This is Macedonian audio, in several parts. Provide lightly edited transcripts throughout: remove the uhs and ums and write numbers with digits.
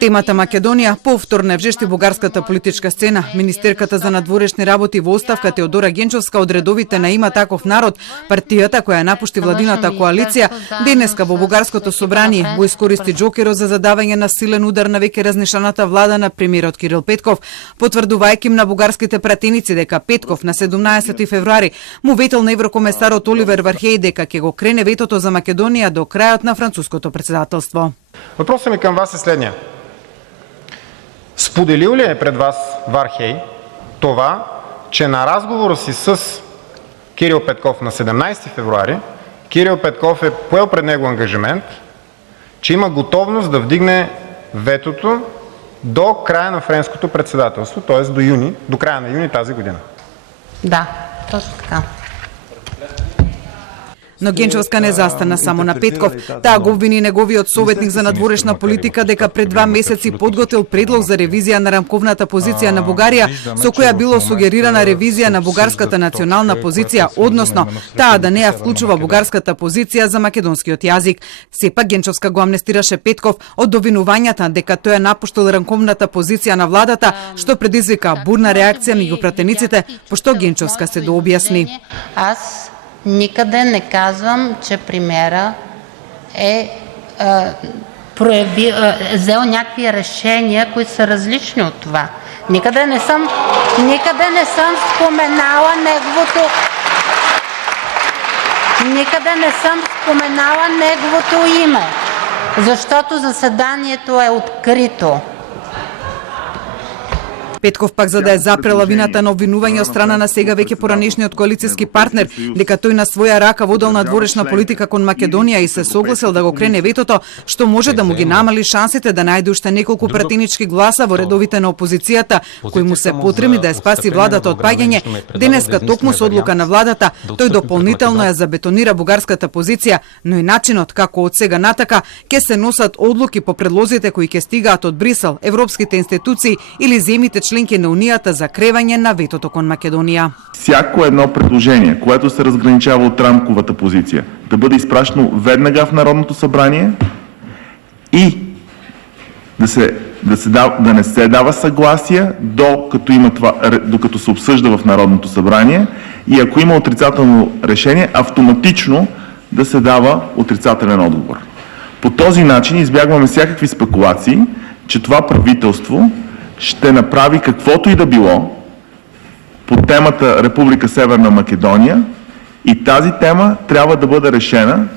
Темата Македонија повторно вжешти бугарската политичка сцена. Министерката за надворешни работи во оставка Теодора Генчовска од редовите на Има таков народ, партијата која напушти владината коалиција, денеска во бугарското собрание го искористи џокерот за задавање на силен удар на веќе разнешаната влада на премиерот Кирил Петков, потврдувајќи им на бугарските пратеници дека Петков на 17 февруари му ветил на еврокомесарот Оливер Вархеј дека ќе го крене ветото за Македонија до крајот на француското председателство. Въпросът ми към вас е следния. Споделил ли е пред вас Вархеј това, че на разговора си с Кирил Петков на 17 февруари, Кирил Петков е поел пред него ангажимент, че има готовност да вдигне ветото до края на френското председателство, т.е. до края на юни тази година? Да, точно така. Но Генчовска не застана само на Петков. Таа го обвини неговиот советник за надворешна политика дека пред 2 месеци подготвил предлог за ревизија на рамковната позиција на Бугарија, со која било сугерирана ревизија на бугарската национална позиција, односно таа да не ја вклучува бугарската позиција за македонскиот јазик. Сепак Генчовска го амнестираше Петков од обвинувањата дека тој е напуштил рамковната позиција на владата, што предизвика бурна реакција меѓу пратениците, пошто Генчовска се дообјасни. Никъде не казвам, че премиера е взел някакви решения, които са различни от това. Никъде не съм споменала неговото име, защото заседанието е открито. Петков пак за да е запре лавината на обвинување од страна на сега веќе поранешниот коалицијски партнер, дека тој на своја рака водел надворешна политика кон Македонија и се согласил да го крене ветото, што може да му ги намали шансите да најде уште неколку пратенички гласа во редовите на опозицијата, кои му се потребни да ја спаси владата од паѓање. Денеска токму со одлука на владата, тој дополнително ја забетонира бугарската позиција, но и начинот како од сега натака ќе се носат одлуки по предлозите кои ќе стигаат од Брисел, европските институции или земјите членки на Унијата за кревање на ветото кон Македонија. Всяко едно предложение, което се разграничава от рамковата позиция, да бъде изпращано веднага в Народното събрание и да не се дава съгласие докато се обсъжда в Народното събрание и ако има отрицателно решение, автоматично да се дава отрицателен отговор. По този начин избягваме всякакви спекулации, че това правителство ще направи каквото и да било по темата Република Северна Македония и тази тема трябва да бъде решена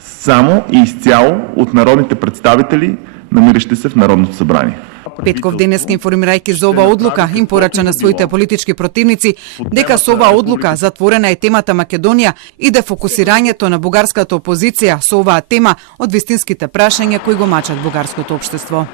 само и изцяло от народните представители, намиращи се в Народното събрание. Петков денеска информирајќи за оваа одлука им порача на своите политички противници дека со оваа одлука затворена е темата Македонија и да фокусирањето на бугарската опозиција со оваа тема од вистинските прашања кои го мачат бугарското општество.